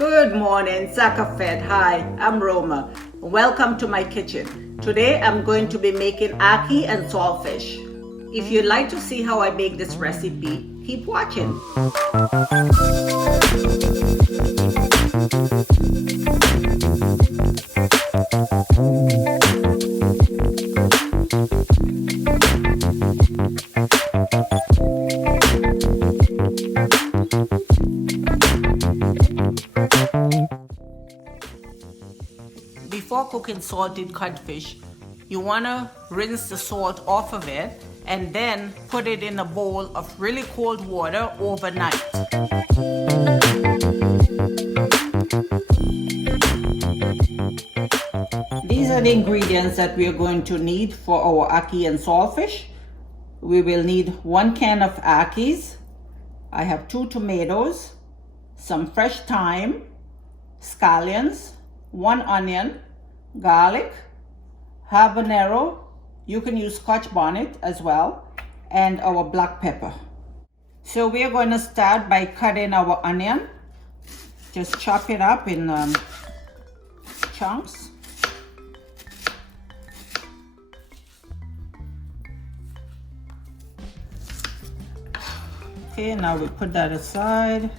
Good morning, SakaFed. Hi, I'm Roma. Welcome to my kitchen. Today I'm going to be making ackee and saltfish. If you'd like to see how I make this recipe, keep watching. Before cooking salted codfish, you want to rinse the salt off of it and then put it in a bowl of really cold water overnight. These are the ingredients that we are going to need for our ackee and saltfish. We will need 1 can of ackees. I have 2 tomatoes, some fresh thyme, scallions, 1 onion, garlic, habanero, you can use scotch bonnet as well, and our black pepper. So we are going to start by cutting our onion. Just chop it up in chunks. Okay, now we put that aside.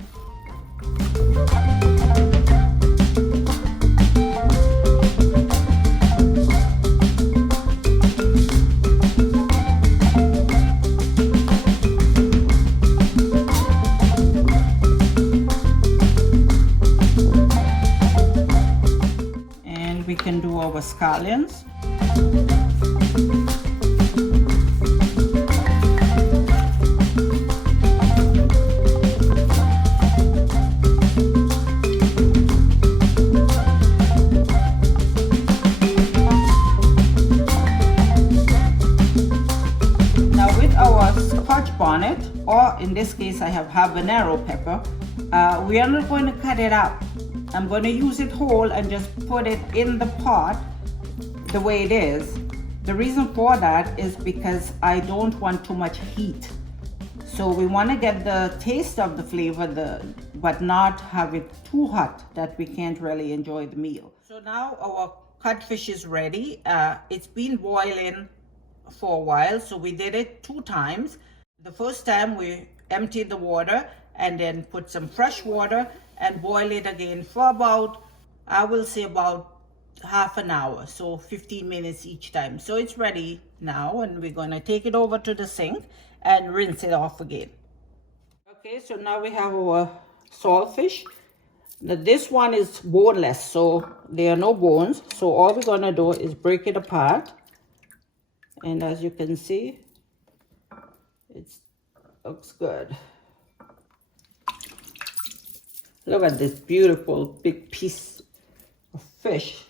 We can do our scallions. Now with our scotch bonnet, or in this case I have habanero pepper, we are not going to cut it up. I'm going to use it whole and just put it in the pot the way it is. The reason for that is because I don't want too much heat. So we want to get the taste of the flavor, but not have it too hot that we can't really enjoy the meal. So now our codfish is ready. It's been boiling for a while, so we did it 2 times. The first time we emptied the water and then put some fresh water and boil it again for about, I will say about half an hour, so 15 minutes each time. So it's ready now, and we're going to take it over to the sink and rinse it off again. Okay, so now we have our saltfish. Now this one is boneless, so there are no bones. So all we're going to do is break it apart, and as you can see, it looks good. Look at this beautiful big piece of fish.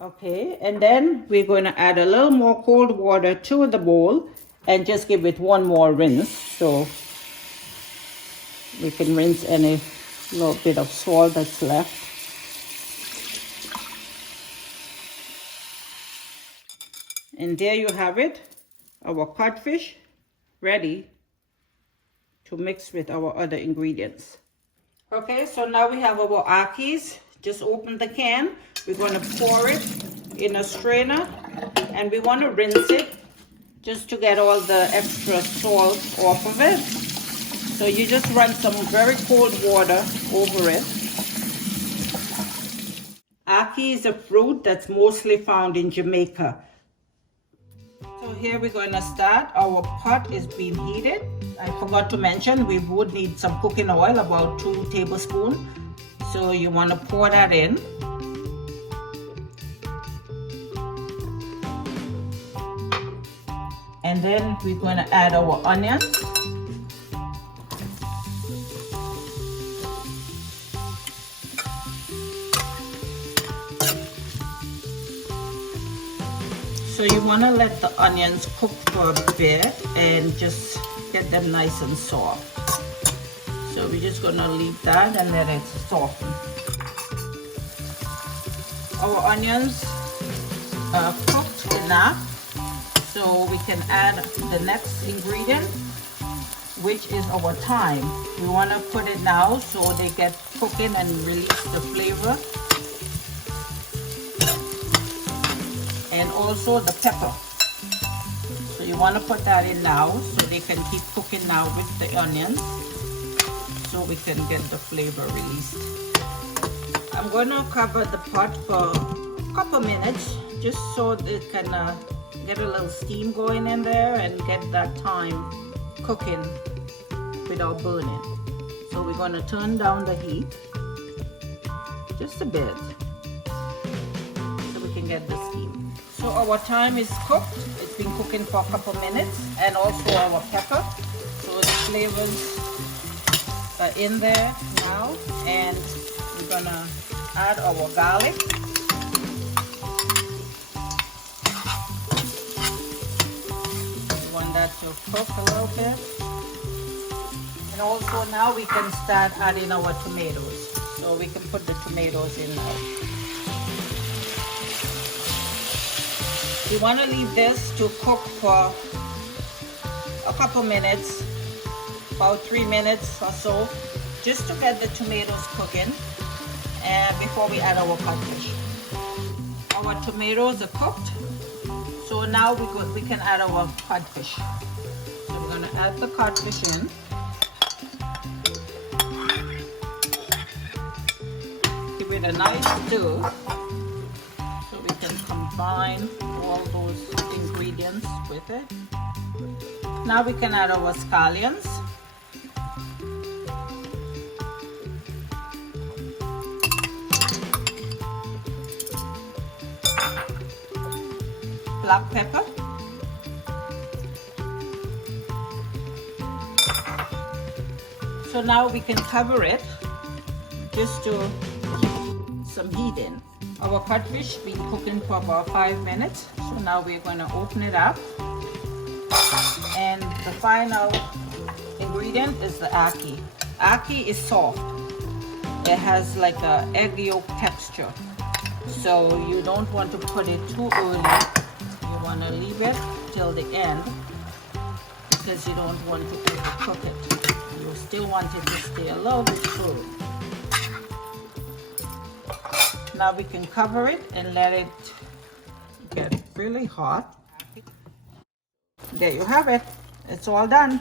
Okay, and then we're going to add a little more cold water to the bowl and just give it one more rinse. So we can rinse any little bit of salt that's left. And there you have it, our codfish ready to mix with our other ingredients. Okay, so now we have our ackees. Just open the can. We're going to pour it in a strainer and we want to rinse it just to get all the extra salt off of it. So you just run some very cold water over it. Ackee is a fruit that's mostly found in Jamaica. So here we're going to start. Our pot is being heated. I forgot to mention we would need some cooking oil, about 2 tablespoons. So you want to pour that in. And then we're going to add our onions. So you want to let the onions cook for a bit and just get them nice and soft. So we're just going to leave that and let it soften. Our onions are cooked enough, so we can add the next ingredient. which is our thyme. We want to put it now so they get cooking and release the flavor. And also the pepper. So you want to put that in now so they can keep cooking now with the onions so we can get the flavor released. I'm going to cover the pot for a couple minutes just so it can get a little steam going in there and get that thyme cooking without burning. So we're going to turn down the heat just a bit so we can get the steam. So our thyme is cooked. It's been cooking for a couple minutes, and also our pepper. So the flavors are in there now, and we're going to add our garlic. That to cook a little bit, and also now we can start adding our tomatoes, so we can put the tomatoes in now. You want to leave this to cook for a couple minutes, about 3 minutes or so, just to get the tomatoes cooking, and before we add our codfish. Our tomatoes are cooked. So now we can add our codfish. So we're going to add the codfish in. Give it a nice stir so we can combine all those ingredients with it. Now we can add our scallions. Black pepper, so now we can cover it just to keep some heat in. Our codfish been cooking for about 5 minutes, so now we're going to open it up, and the final ingredient is the ackee. Ackee is soft. It has like a egg yolk texture, so you don't want to put it too early. You want to leave it till the end because you don't want to overcook it. You still want it to stay a little bit cool. Now we can cover it and let it get really hot. There you have it. It's all done.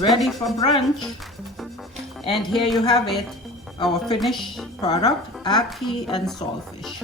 Ready for brunch. And here you have it, our finished product, Ackee and Saltfish.